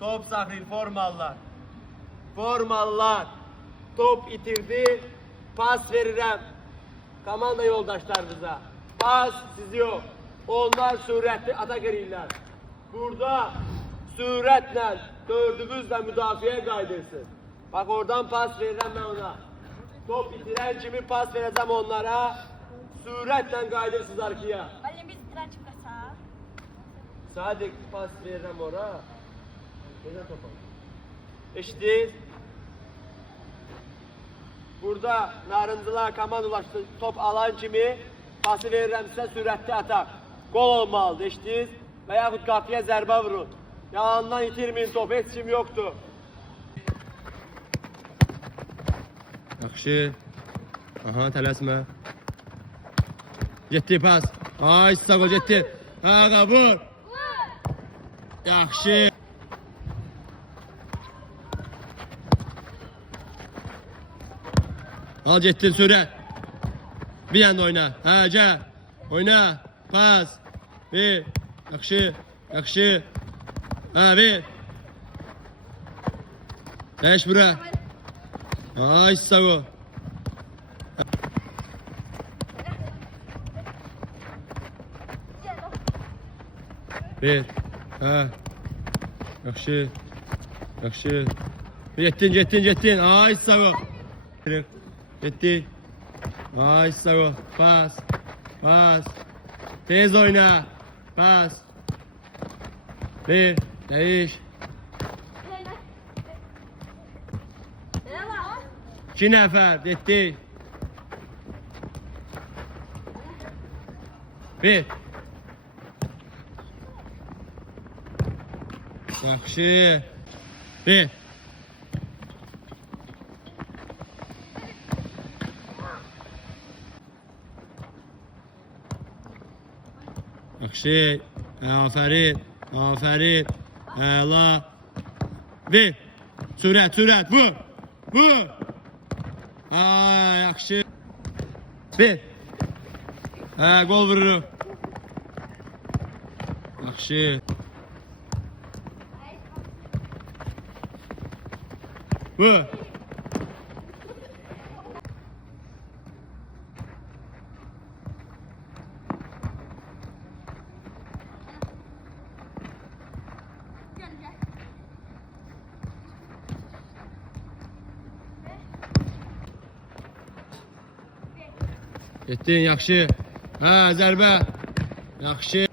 top saxlayır formallar. Formallar. Top itirdi. Pas verirəm. Komanda yoldaşlarınıza. Pas siz yok. Onlar sürətli atak edirlər. Burada sürətlə dördünüzlə müdafiəyə qaydırsın. Bak oradan pas verirəm mən ona. Top itirən kimi pas verəcəm onlara. Sürətlə qaydırsınız arkaya. Valin biz itirar çıkasa. Sadece pas verirəm ora. Neden topa? Eşitdiniz? Burada narındılar komanda ulaştı. Top alan kimi pası verirəm sizə sürətli atak. Gol olmalıdır, eşitdiniz? Və yaxud qapıya zərbə vurun. Yanından itirmeyin topu, heç kim yoktur. Yaxşı. Aha, tələsmə. Getdi pas. Ay, sağ ol, getdi. Ağa, vur. Yaxşı. Al, getdin, sürət. Bir yanda oyna. Hə, gəl. Oyna. Pas. Ver. Yaxşı. Yaxşı. Hə, ver. Dəyiş bura. Ay, sağ ol. Bir. Hə. Yaxşı. Yaxşı. Getdin. Ay, sağ ol. Getdi. Ay, sağ ol. Pas. Pas. Tez oyna. Pas. Bir. Dəyiş. İki nəfər. Getdi. Bir. Yaxşı. Bir. Yaxşı. Afərin. Afərin. Əla. Bir. Sürət. Vur. Vur. Ay, yaxşı. Bir. Hə, gol vururum. Yaxşı. Vur. Getdin, yaxşı. Hə, zərbə. Yaxşı.